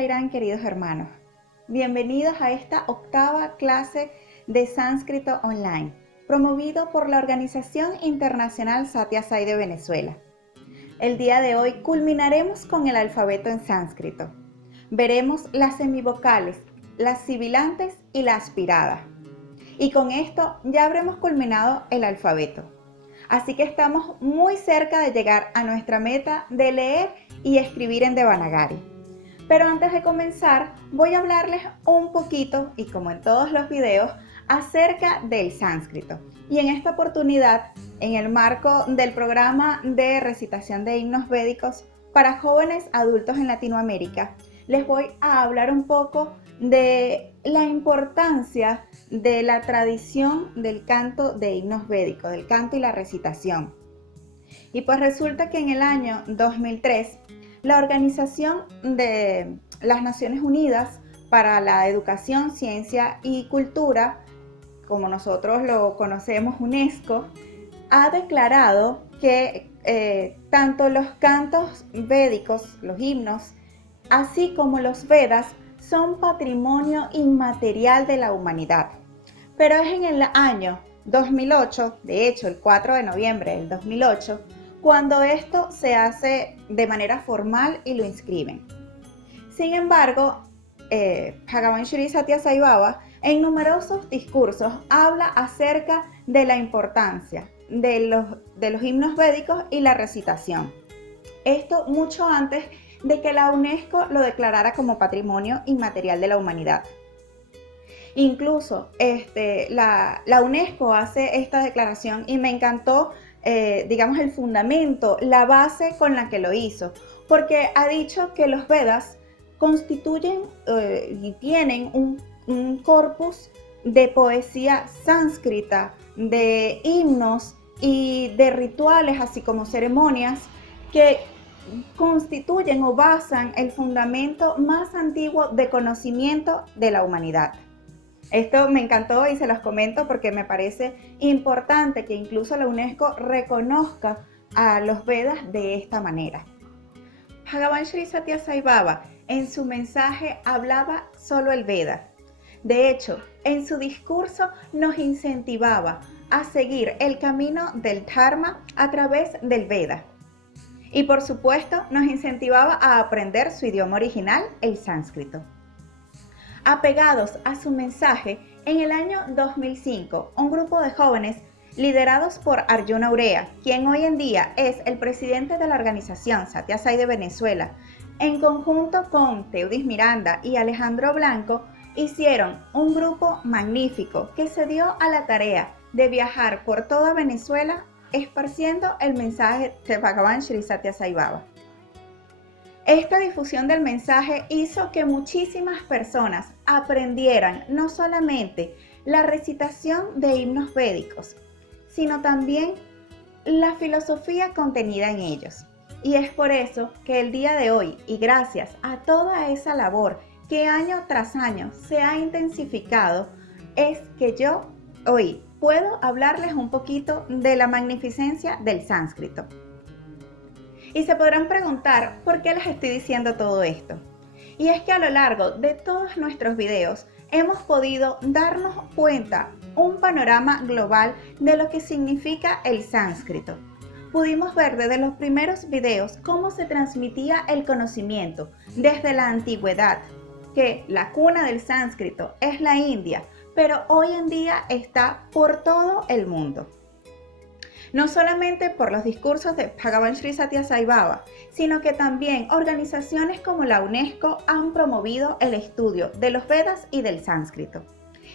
Sairán, queridos hermanos. Bienvenidos a esta octava clase de sánscrito online, promovido por la Organización Internacional Satya Sai de Venezuela. El día de hoy culminaremos con el alfabeto en sánscrito. Veremos las semivocales, las sibilantes y la aspirada. Y con esto ya habremos culminado el alfabeto. Así que estamos muy cerca de llegar a nuestra meta de leer y escribir en Devanagari. Pero antes de comenzar, voy a hablarles un poquito, y como en todos los videos, acerca del sánscrito. Y en esta oportunidad, en el marco del programa de recitación de himnos védicos para jóvenes adultos en Latinoamérica, les voy a hablar un poco de la importancia de la tradición del canto de himnos védicos, del canto y la recitación. Y pues resulta que en el año 2003, la Organización de las Naciones Unidas para la Educación, Ciencia y Cultura, como nosotros lo conocemos, UNESCO, ha declarado que tanto los cantos védicos, los himnos, así como los Vedas, son patrimonio inmaterial de la humanidad. Pero es en el año 2008, de hecho el 4 de noviembre del 2008, cuando esto se hace de manera formal y lo inscriben. Sin embargo, Bhagavan Sri Satya Sai Baba en numerosos discursos habla acerca de la importancia de los himnos védicos y la recitación. Esto mucho antes de que la UNESCO lo declarara como patrimonio inmaterial de la humanidad. Incluso la UNESCO hace esta declaración y me encantó, el fundamento, la base con la que lo hizo, porque ha dicho que los Vedas constituyen y tienen un corpus de poesía sánscrita, de himnos y de rituales, así como ceremonias, que constituyen o basan el fundamento más antiguo de conocimiento de la humanidad. Esto me encantó y se los comento porque me parece importante que incluso la UNESCO reconozca a los Vedas de esta manera. Bhagavan Sri Satya Sai Baba en su mensaje hablaba solo el Veda. De hecho, en su discurso nos incentivaba a seguir el camino del Dharma a través del Veda. Y por supuesto, nos incentivaba a aprender su idioma original, el sánscrito. Apegados a su mensaje, en el año 2005, un grupo de jóvenes liderados por Arjuna Urea, quien hoy en día es el presidente de la organización Satya Sai de Venezuela, en conjunto con Teudis Miranda y Alejandro Blanco, hicieron un grupo magnífico que se dio a la tarea de viajar por toda Venezuela esparciendo el mensaje de Bhagavan Sri Satya Sai Baba. Esta difusión del mensaje hizo que muchísimas personas aprendieran no solamente la recitación de himnos védicos, sino también la filosofía contenida en ellos. Y es por eso que el día de hoy, y gracias a toda esa labor que año tras año se ha intensificado, es que yo hoy puedo hablarles un poquito de la magnificencia del sánscrito. Y se podrán preguntar por qué les estoy diciendo todo esto. Y es que a lo largo de todos nuestros videos hemos podido darnos cuenta un panorama global de lo que significa el sánscrito. Pudimos ver desde los primeros videos cómo se transmitía el conocimiento desde la antigüedad, que la cuna del sánscrito es la India, pero hoy en día está por todo el mundo. No solamente por los discursos de Bhagavan Sri Satya Sai Baba, sino que también organizaciones como la UNESCO han promovido el estudio de los Vedas y del sánscrito.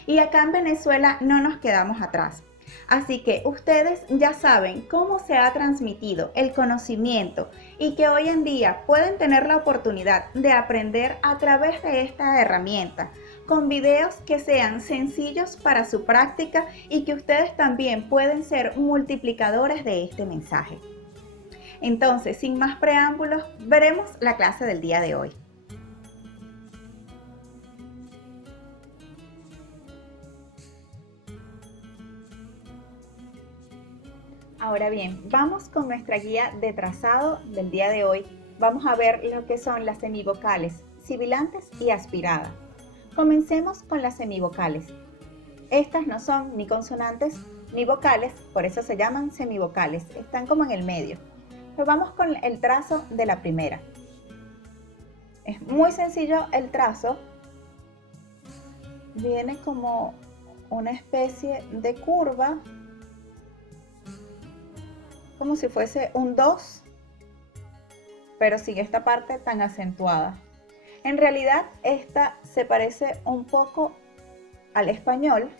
Y acá en Venezuela no nos quedamos atrás. Así que ustedes ya saben cómo se ha transmitido el conocimiento y que hoy en día pueden tener la oportunidad de aprender a través de esta herramienta, con videos que sean sencillos para su práctica y que ustedes también pueden ser multiplicadores de este mensaje. Entonces, sin más preámbulos, veremos la clase del día de hoy. Ahora bien, vamos con nuestra guía de trazado del día de hoy. Vamos a ver lo que son las semivocales, sibilantes y aspiradas. Comencemos con las semivocales. Estas no son ni consonantes ni vocales, por eso se llaman semivocales, están como en el medio. Pues vamos con el trazo de la primera. Es muy sencillo el trazo, viene como una especie de curva, como si fuese un 2, pero sin esta parte tan acentuada. En realidad esta se parece un poco al español,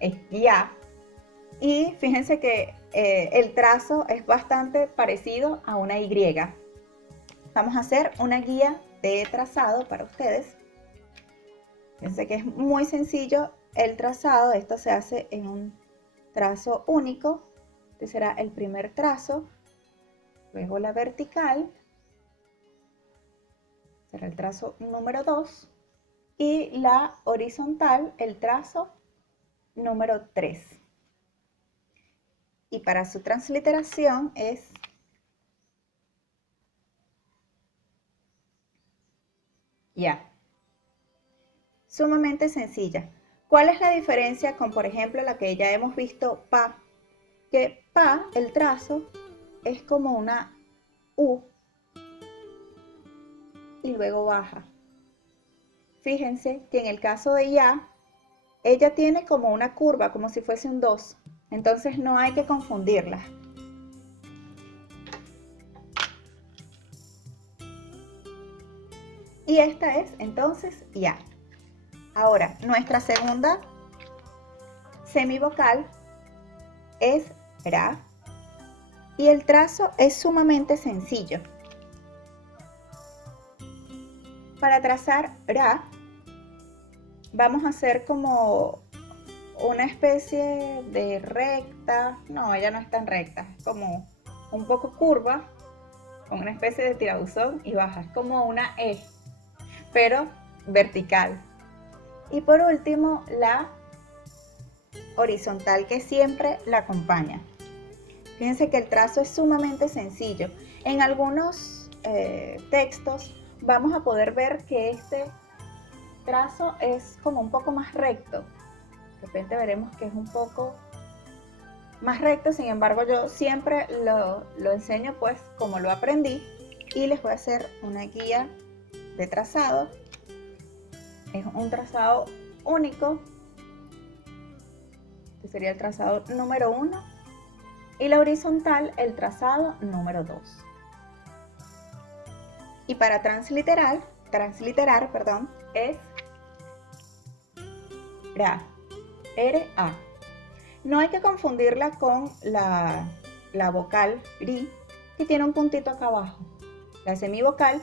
es ya, y fíjense que el trazo es bastante parecido a una Y. Vamos a hacer una guía de trazado para ustedes. Fíjense que es muy sencillo el trazado, esto se hace en un trazo único. Este será el primer trazo, luego la vertical, será el trazo número 2, y la horizontal, el trazo número 3. Y para su transliteración es ya. Sumamente sencilla. ¿Cuál es la diferencia con, por ejemplo, la que ya hemos visto, pa? Que pa, el trazo, es como una U y luego baja. Fíjense que en el caso de ya, ella tiene como una curva, como si fuese un 2. Entonces no hay que confundirla. Y esta es entonces ya. Ahora, nuestra segunda semivocal es ra. Y el trazo es sumamente sencillo. Para trazar ra, vamos a hacer como una especie de recta. No, ella no es tan recta, es como un poco curva, con una especie de tirabuzón y baja. Es como una E, pero vertical. Y por último, la horizontal, que siempre la acompaña. Fíjense que el trazo es sumamente sencillo. En algunos textos vamos a poder ver que este trazo es como un poco más recto. De repente veremos que es un poco más recto, sin embargo yo siempre lo enseño pues como lo aprendí, y les voy a hacer una guía de trazado. Es un trazado único. Este sería el trazado número 1 y la horizontal el trazado número 2. Y para transliterar, es ra, R-A. No hay que confundirla con la vocal ri, que tiene un puntito acá abajo. La semivocal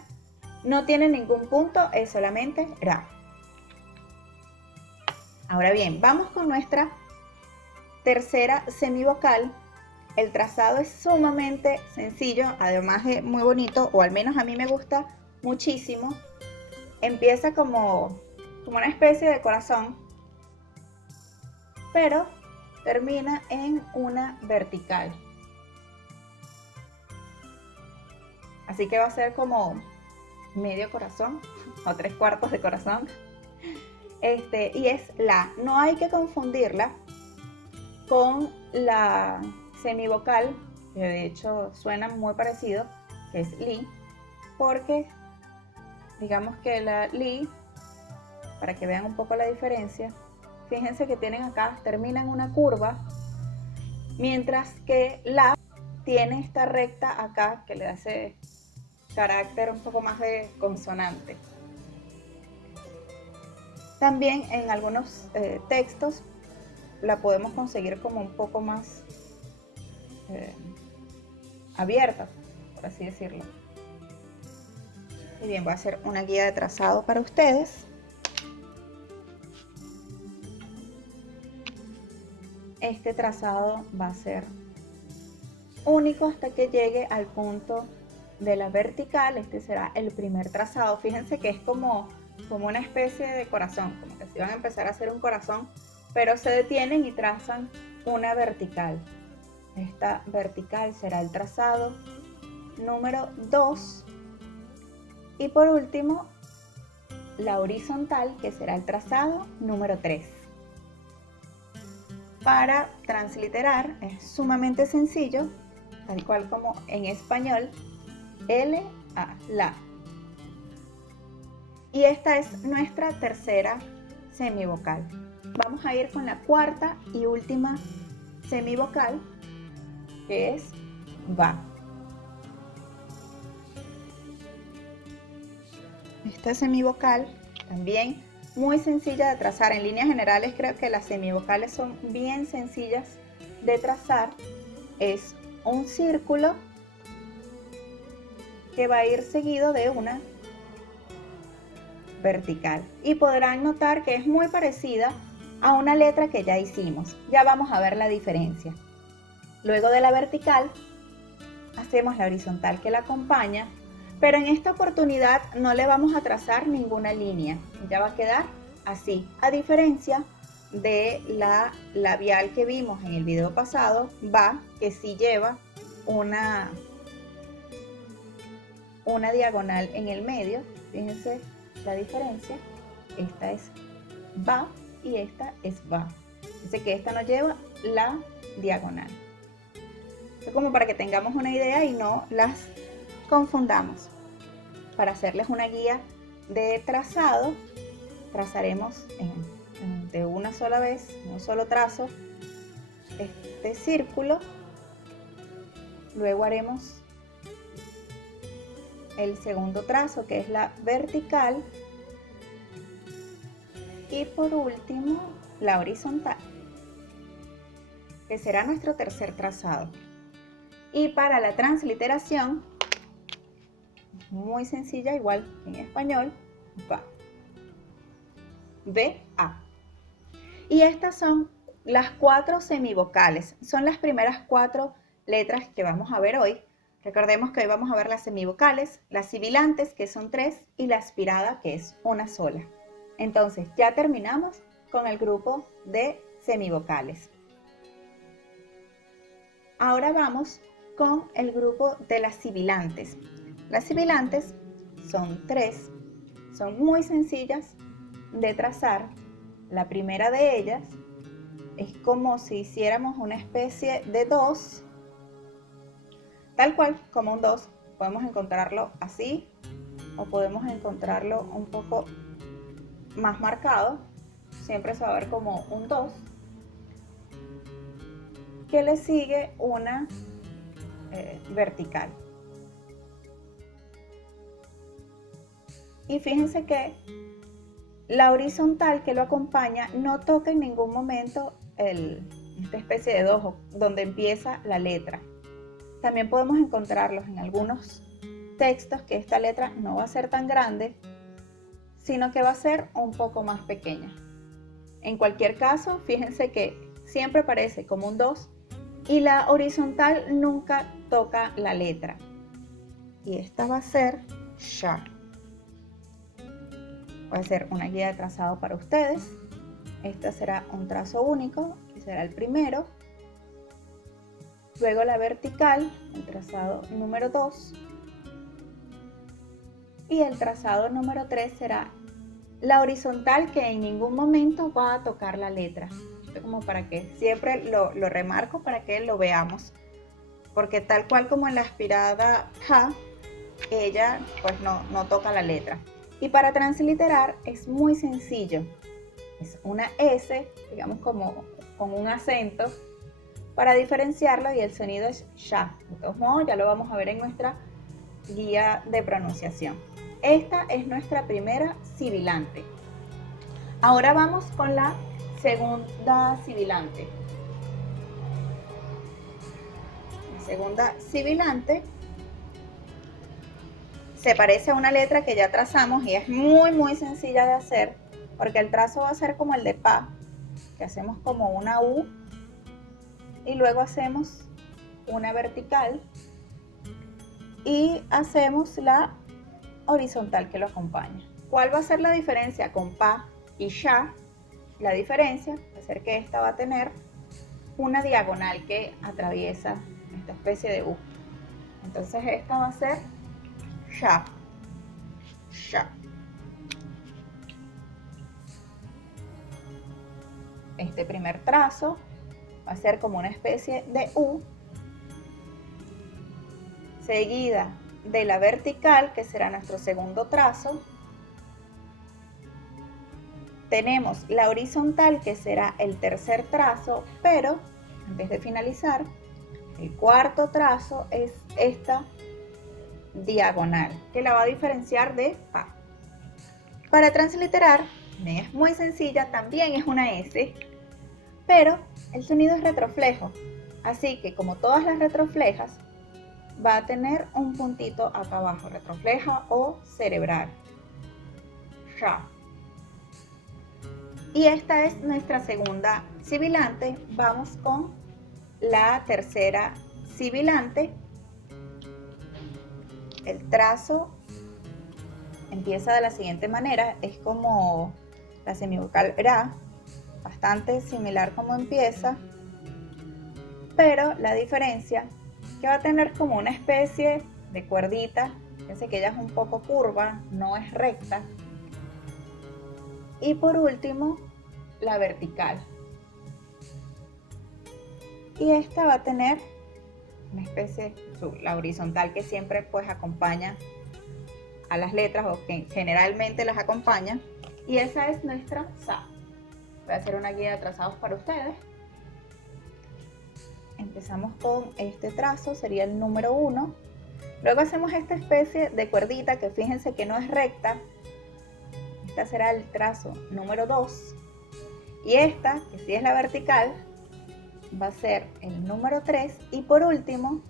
no tiene ningún punto, es solamente ra. Ahora bien, vamos con nuestra tercera semivocal. El trazado es sumamente sencillo, además es muy bonito, o al menos a mí me gusta muchísimo. Empieza como una especie de corazón, pero termina en una vertical. Así que va a ser como medio corazón o 3/4 de corazón. Y es la. No hay que confundirla con la semivocal, que de hecho suena muy parecido, que es li, porque digamos que la li, para que vean un poco la diferencia, fíjense que tienen acá, termina en una curva, mientras que la tiene esta recta acá que le hace carácter un poco más de consonante. También en algunos textos la podemos conseguir como un poco más abierta, por así decirlo. Y bien, voy a hacer una guía de trazado para ustedes. Este trazado va a ser único hasta que llegue al punto de la vertical. Este será el primer trazado. Fíjense que es como una especie de corazón, como que si van a empezar a hacer un corazón, pero se detienen y trazan una vertical. Esta vertical será el trazado número 2. Y por último, la horizontal, que será el trazado número 3. Para transliterar es sumamente sencillo, tal cual como en español, L-A, la. Y esta es nuestra tercera semivocal. Vamos a ir con la cuarta y última semivocal, que es va. Esta semivocal también muy sencilla de trazar. En líneas generales creo que las semivocales son bien sencillas de trazar. Es un círculo que va a ir seguido de una vertical. Y podrán notar que es muy parecida a una letra que ya hicimos. Ya vamos a ver la diferencia. Luego de la vertical, hacemos la horizontal que la acompaña, pero en esta oportunidad no le vamos a trazar ninguna línea. Ya va a quedar así, a diferencia de la labial que vimos en el video pasado, va, que sí lleva una diagonal en el medio. Fíjense la diferencia. Esta es va y esta es va. Dice que esta no lleva la diagonal. Es como para que tengamos una idea y no las confundamos. Para hacerles una guía de trazado, trazaremos de una sola vez, un solo trazo, este círculo. Luego haremos el segundo trazo, que es la vertical, y por último la horizontal, que será nuestro tercer trazado. Y para la transliteración, muy sencilla, igual en español, va, B, A. Y estas son las 4 semivocales, son las primeras 4 letras que vamos a ver hoy. Recordemos que hoy vamos a ver las semivocales, las sibilantes, que son 3, y la aspirada, que es una sola. Entonces ya terminamos con el grupo de semivocales. Ahora vamos con el grupo de las sibilantes. Las sibilantes son 3, son muy sencillas de trazar. La primera de ellas es como si hiciéramos una especie de 2, tal cual como un 2. Podemos encontrarlo así o podemos encontrarlo un poco más marcado. Siempre se va a ver como un 2, que le sigue una vertical. Y fíjense que la horizontal que lo acompaña no toca en ningún momento esta especie de 2 donde empieza la letra. También podemos encontrarlos en algunos textos que esta letra no va a ser tan grande, sino que va a ser un poco más pequeña. En cualquier caso, fíjense que siempre parece como un 2 y la horizontal nunca toca la letra. Y esta va a ser sha. Voy a hacer una guía de trazado para ustedes. Este será un trazo único, que será el primero. Luego la vertical, el trazado número 2. Y el trazado número 3 será la horizontal, que en ningún momento va a tocar la letra. Esto como para que siempre lo remarco para que lo veamos. Porque tal cual como en la aspirada ja, ella pues no toca la letra. Y para transliterar es muy sencillo. Es una S, digamos como con un acento, para diferenciarlo, y el sonido es sha. De todos modos, ya lo vamos a ver en nuestra guía de pronunciación. Esta es nuestra primera sibilante. Ahora vamos con la segunda sibilante. La segunda sibilante se parece a una letra que ya trazamos y es muy sencilla de hacer, porque el trazo va a ser como el de pa, que hacemos como una U y luego hacemos una vertical y hacemos la horizontal que lo acompaña. ¿Cuál va a ser la diferencia con pa y sha? La diferencia va a ser que esta va a tener una diagonal que atraviesa esta especie de U. Entonces esta va a ser sha, sha. este primer trazo va a ser como una especie de U, seguida de la vertical, que será nuestro segundo trazo. Tenemos la horizontal, que será el tercer trazo, pero antes de finalizar, el cuarto trazo es esta diagonal, que la va a diferenciar de Pa. Para transliterar, es muy sencilla, también es una S, pero el sonido es retroflejo, así que como todas las retroflejas, va a tener un puntito acá abajo, retrofleja o cerebral. Sha. Y esta es nuestra segunda sibilante. Vamos con la tercera sibilante. El trazo empieza de la siguiente manera, es como la semivocal Ra, bastante similar como empieza, pero la diferencia que va a tener como una especie de cuerdita, fíjense que ella es un poco curva, no es recta. Y por último, la vertical. Y esta va a tener una especie, la horizontal, que siempre pues acompaña a las letras, o que generalmente las acompaña, y esa es nuestra Sa. Voy a hacer una guía de trazados para ustedes. Empezamos con este trazo, sería el número 1. Luego hacemos esta especie de cuerdita que fíjense que no es recta. Esta será el trazo número 2. Y esta, que sí es la vertical, va a ser el número 3. Y por último,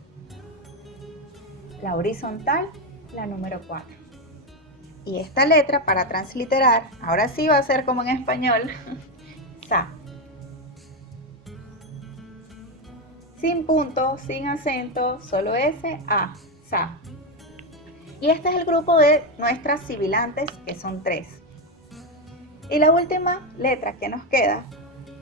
la horizontal, la número 4. Y esta letra, para transliterar, ahora sí va a ser como en español, Sa. Sin punto, sin acento, solo S, A, Sa. Y este es el grupo de nuestras sibilantes, que son 3. Y la última letra que nos queda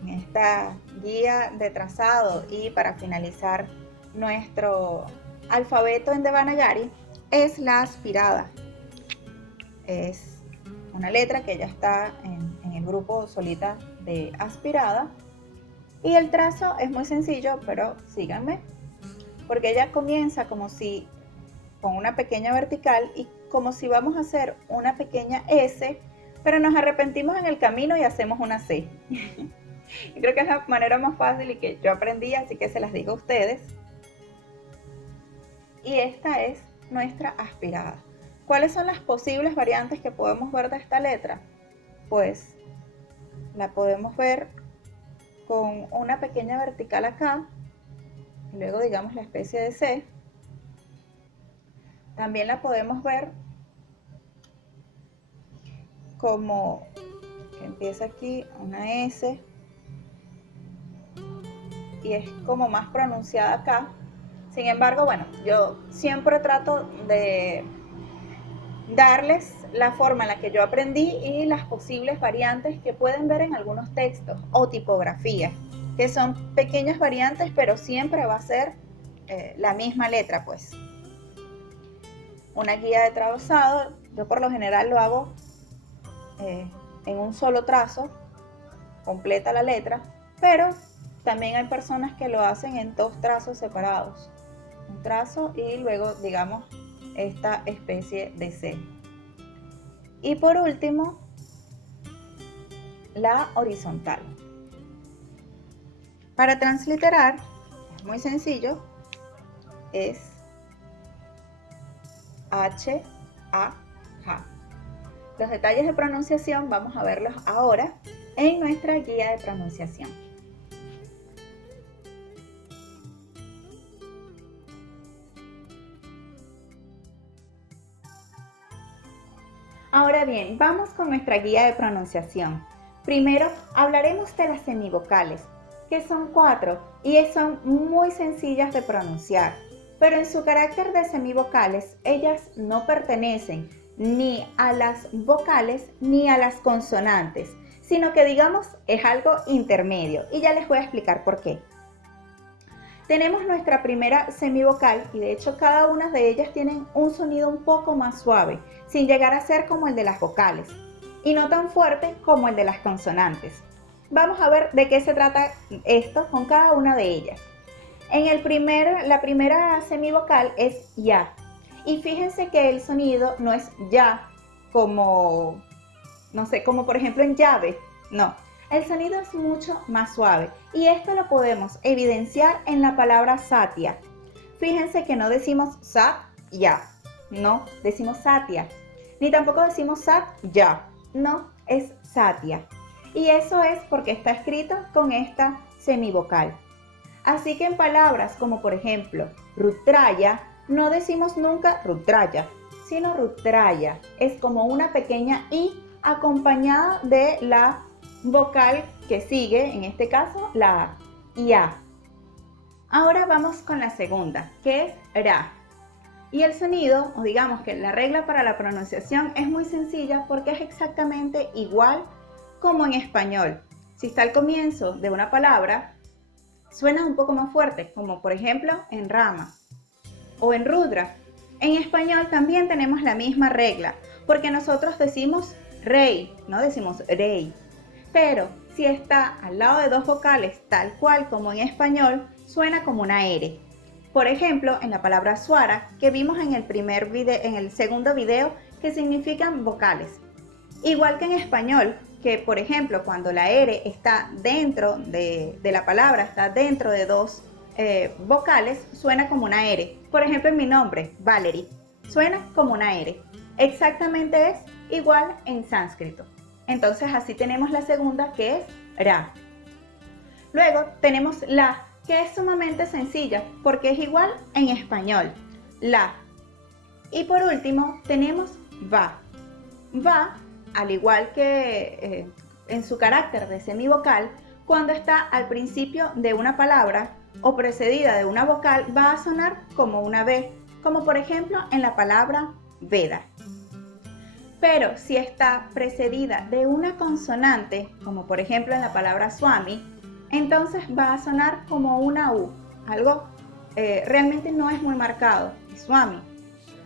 en esta guía de trazado y para finalizar nuestro alfabeto en Devanagari es la aspirada. Es una letra que ya está en el grupo solita de aspirada. Y el trazo es muy sencillo, pero síganme, porque ella comienza como si con una pequeña vertical y como si vamos a hacer una pequeña S, pero nos arrepentimos en el camino y hacemos una C. Y creo que es la manera más fácil y que yo aprendí, así que se las digo a ustedes. Y esta es nuestra aspirada. ¿Cuáles son las posibles variantes que podemos ver de esta letra? Pues la podemos ver con una pequeña vertical acá, y luego digamos la especie de C. También la podemos ver como que empieza aquí una S y es como más pronunciada acá. Sin embargo, bueno, yo siempre trato de darles la forma en la que yo aprendí y las posibles variantes que pueden ver en algunos textos o tipografías, que son pequeñas variantes, pero siempre va a ser la misma letra, pues. Una guía de trazado, yo por lo general lo hago en un solo trazo, completa la letra, pero también hay personas que lo hacen en 2 trazos separados, un trazo y luego digamos esta especie de C. Y por último, la horizontal. Para transliterar, es muy sencillo, es H, A, J. Los detalles de pronunciación vamos a verlos ahora en nuestra guía de pronunciación. Ahora bien, vamos con nuestra guía de pronunciación. Primero hablaremos de las semivocales, que son 4 y son muy sencillas de pronunciar, pero en su carácter de semivocales, ellas no pertenecen ni a las vocales ni a las consonantes, sino que digamos es algo intermedio y ya les voy a explicar por qué. Tenemos nuestra primera semivocal y de hecho cada una de ellas tienen un sonido un poco más suave, sin llegar a ser como el de las vocales y no tan fuerte como el de las consonantes. Vamos a ver de qué se trata esto con cada una de ellas. La primera semivocal es ya. Y fíjense que el sonido no es ya como, no sé, como por ejemplo en llave. No, el sonido es mucho más suave. Y esto lo podemos evidenciar en la palabra satya. Fíjense que no decimos sat ya, no, decimos satya. Ni tampoco decimos sat ya, no, es satya. Y eso es porque está escrito con esta semivocal. Así que en palabras como por ejemplo Rutraya, no decimos nunca Rutraya, sino Rutraya. Es como una pequeña I acompañada de la vocal que sigue, en este caso la IA. Ahora vamos con la segunda, que es Ra. Y el sonido, o digamos que la regla para la pronunciación es muy sencilla porque es exactamente igual como en español. Si está al comienzo de una palabra, suena un poco más fuerte, como por ejemplo en rama o en rudra. En español también tenemos la misma regla, porque nosotros decimos rey, no decimos rey. Pero si está al lado de dos vocales, tal cual como en español, suena como una R. Por ejemplo, en la palabra suara, que vimos en el segundo video, que significan vocales. Igual que en español, que por ejemplo, cuando la R está dentro de la palabra, está dentro de dos vocales, suena como una R. Por ejemplo, en mi nombre, Valerie, suena como una R. Exactamente es igual en sánscrito. Entonces así tenemos la segunda, que es Ra. Luego tenemos La, que es sumamente sencilla porque es igual en español, La. Y por último tenemos Va. Va, al igual que en su carácter de semivocal, cuando está al principio de una palabra o precedida de una vocal, va a sonar como una B, como por ejemplo en la palabra Veda. Pero si está precedida de una consonante, como por ejemplo en la palabra Swami, entonces va a sonar como una U, algo realmente no es muy marcado, Swami.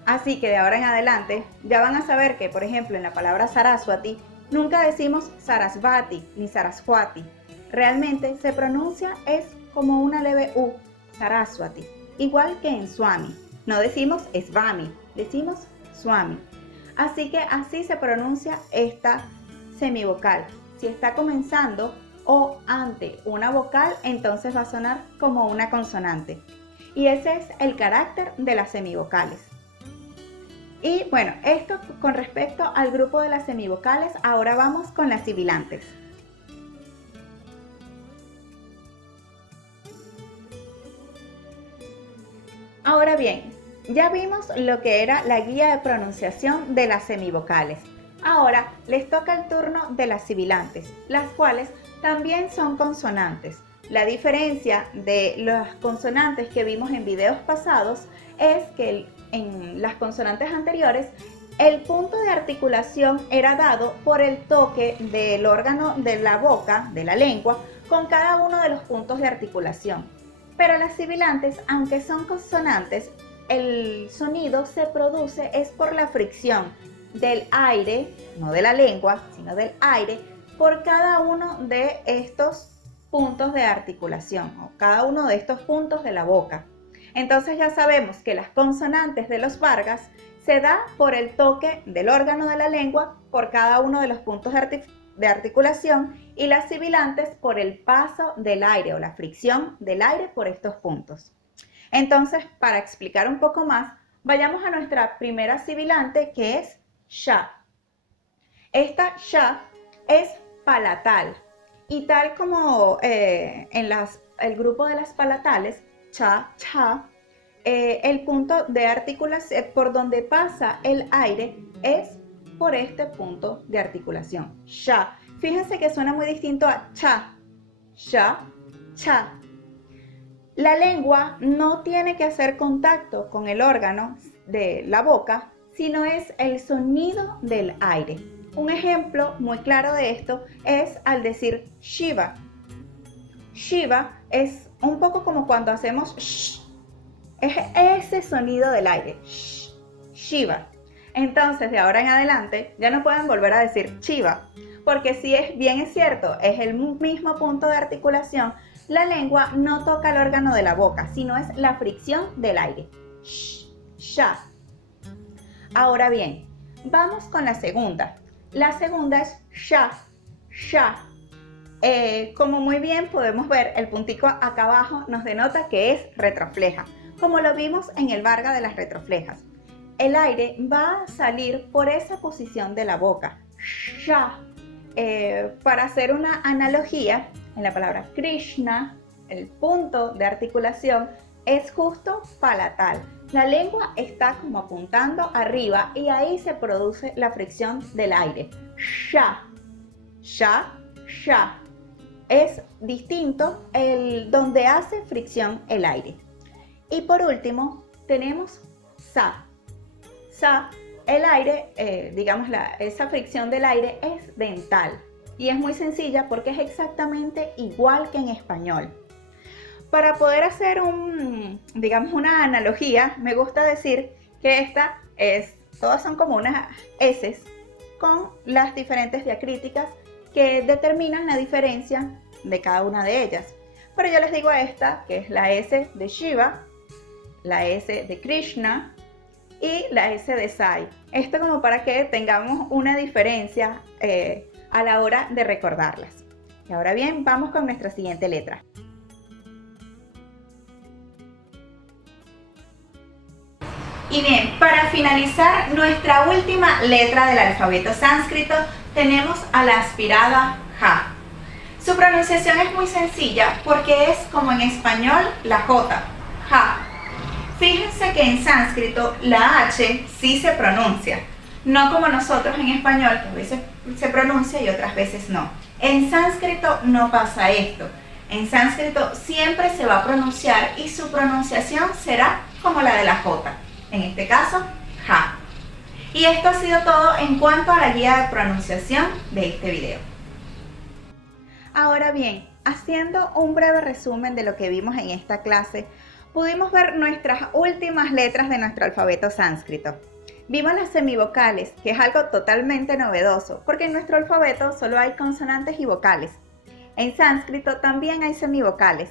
Así que de ahora en adelante ya van a saber que, por ejemplo, en la palabra Saraswati, nunca decimos Sarasvati ni Saraswati. Realmente se pronuncia es como una leve U, Saraswati, igual que en Swami. No decimos Svami, decimos Swami. Así que así se pronuncia esta semivocal. Si está comenzando o ante una vocal, entonces va a sonar como una consonante. Y ese es el carácter de las semivocales. Y bueno, esto con respecto al grupo de las semivocales. Ahora vamos con las sibilantes. Ahora bien, ya vimos lo que era la guía de pronunciación de las semivocales. Ahora les toca el turno de las sibilantes, las cuales también son consonantes. La diferencia de las consonantes que vimos en videos pasados es que en las consonantes anteriores el punto de articulación era dado por el toque del órgano de la boca, de la lengua, con cada uno de los puntos de articulación. Pero las sibilantes, aunque son consonantes, el sonido se produce es por la fricción del aire, no de la lengua, sino del aire, por cada uno de estos puntos de articulación o cada uno de estos puntos de la boca. Entonces ya sabemos que las consonantes de los Vargas se da por el toque del órgano de la lengua por cada uno de los puntos de articulación y las sibilantes por el paso del aire o la fricción del aire por estos puntos. Entonces, para explicar un poco más, vayamos a nuestra primera sibilante, que es sha. Esta sha es palatal y tal como en el grupo de las palatales, cha, cha, el punto de articulación por donde pasa el aire es por este punto de articulación, sha. Fíjense que suena muy distinto a cha, sha, cha. La lengua no tiene que hacer contacto con el órgano de la boca, sino es el sonido del aire. Un ejemplo muy claro de esto es al decir Shiva. Shiva es un poco como cuando hacemos shh, es ese sonido del aire, shh, Shiva. Entonces, de ahora en adelante, ya no pueden volver a decir Shiva, porque si es bien es cierto, es el mismo punto de articulación, la lengua no toca el órgano de la boca, sino es la fricción del aire. Sh, sha. Ahora bien, vamos con la segunda. La segunda es sha, sha. Como muy bien podemos ver, el puntico acá abajo nos denota que es retrofleja, como lo vimos en el Varga de las retroflejas. El aire va a salir por esa posición de la boca, sha. Para hacer una analogía, en la palabra Krishna, el punto de articulación es justo palatal. La lengua está como apuntando arriba y ahí se produce la fricción del aire. Sha, sha, sha. Es distinto el donde hace fricción el aire. Y por último tenemos sa. Sa, el aire, esa fricción del aire es dental y es muy sencilla porque es exactamente igual que en español. Para poder hacer una analogía, me gusta decir que todas son como unas S con las diferentes diacríticas que determinan la diferencia de cada una de ellas. Pero yo les digo esta, que es la S de Shiva, la S de Krishna y la S de Sai. Esto como para que tengamos una diferencia a la hora de recordarlas. Y ahora bien, vamos con nuestra siguiente letra. Y bien, para finalizar nuestra última letra del alfabeto sánscrito, tenemos a la aspirada Ja. Su pronunciación es muy sencilla porque es como en español la J, Ja. Fíjense que en sánscrito la H sí se pronuncia, no como nosotros en español, que a veces se pronuncia y otras veces no. En sánscrito no pasa esto. En sánscrito siempre se va a pronunciar y su pronunciación será como la de la J. En este caso, Ja. Y esto ha sido todo en cuanto a la guía de pronunciación de este video. Ahora bien, haciendo un breve resumen de lo que vimos en esta clase, pudimos ver nuestras últimas letras de nuestro alfabeto sánscrito. Vimos las semivocales, que es algo totalmente novedoso, porque en nuestro alfabeto solo hay consonantes y vocales. En sánscrito también hay semivocales,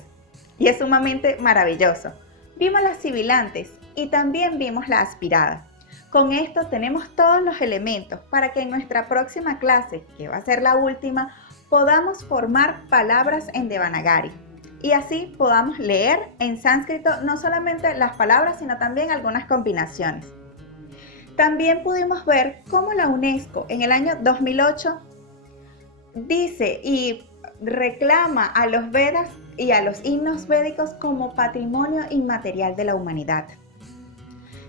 y es sumamente maravilloso. Vimos las sibilantes y también vimos la aspirada. Con esto tenemos todos los elementos para que en nuestra próxima clase, que va a ser la última, podamos formar palabras en Devanagari y así podamos leer en sánscrito no solamente las palabras, sino también algunas combinaciones. También pudimos ver cómo la UNESCO en el año 2008 dice y reclama a los Vedas y a los himnos védicos como patrimonio inmaterial de la humanidad.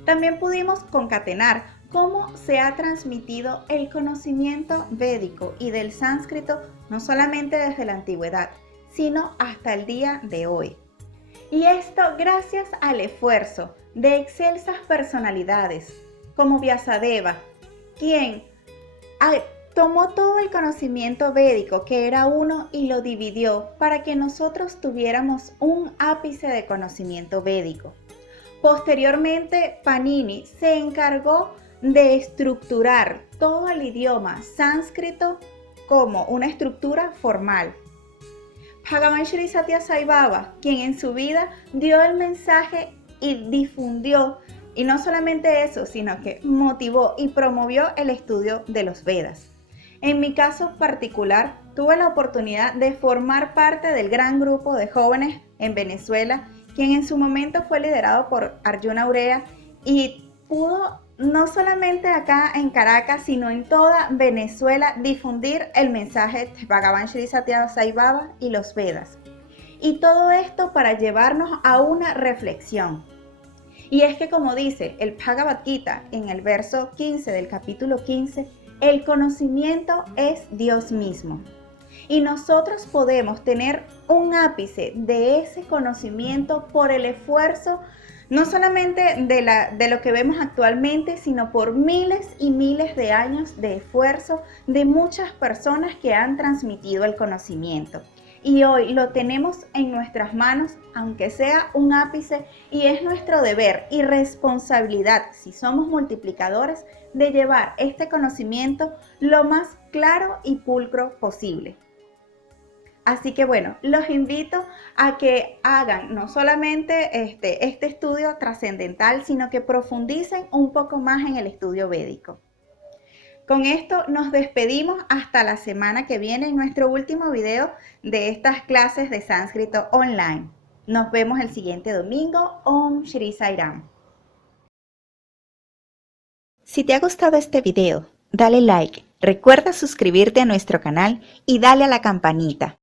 También pudimos concatenar cómo se ha transmitido el conocimiento védico y del sánscrito no solamente desde la antigüedad, sino hasta el día de hoy. Y esto gracias al esfuerzo de excelsas personalidades como Vyasadeva, quien tomó todo el conocimiento védico, que era uno, y lo dividió para que nosotros tuviéramos un ápice de conocimiento védico. Posteriormente, Panini se encargó de estructurar todo el idioma sánscrito como una estructura formal. Bhagavan Sri Satya Sai Baba, quien en su vida dio el mensaje y difundió, y no solamente eso, sino que motivó y promovió el estudio de los Vedas. En mi caso particular, tuve la oportunidad de formar parte del gran grupo de jóvenes en Venezuela, quien en su momento fue liderado por Arjuna Urea y pudo no solamente acá en Caracas, sino en toda Venezuela difundir el mensaje de Bhagavan Sri Satya Sai Baba y los Vedas. Y todo esto para llevarnos a una reflexión. Y es que, como dice el Bhagavad Gita en el verso 15 del capítulo 15, el conocimiento es Dios mismo. Y nosotros podemos tener un ápice de ese conocimiento por el esfuerzo, no solamente de lo que vemos actualmente, sino por miles y miles de años de esfuerzo de muchas personas que han transmitido el conocimiento. y hoy lo tenemos en nuestras manos, aunque sea un ápice, y es nuestro deber y responsabilidad, si somos multiplicadores, de llevar este conocimiento lo más claro y pulcro posible. Así que bueno, los invito a que hagan no solamente este estudio trascendental, sino que profundicen un poco más en el estudio védico. Con esto nos despedimos hasta la semana que viene en nuestro último video de estas clases de sánscrito online. Nos vemos el siguiente domingo. Om Shri Sai Ram. Si te ha gustado este video, dale like, recuerda suscribirte a nuestro canal y dale a la campanita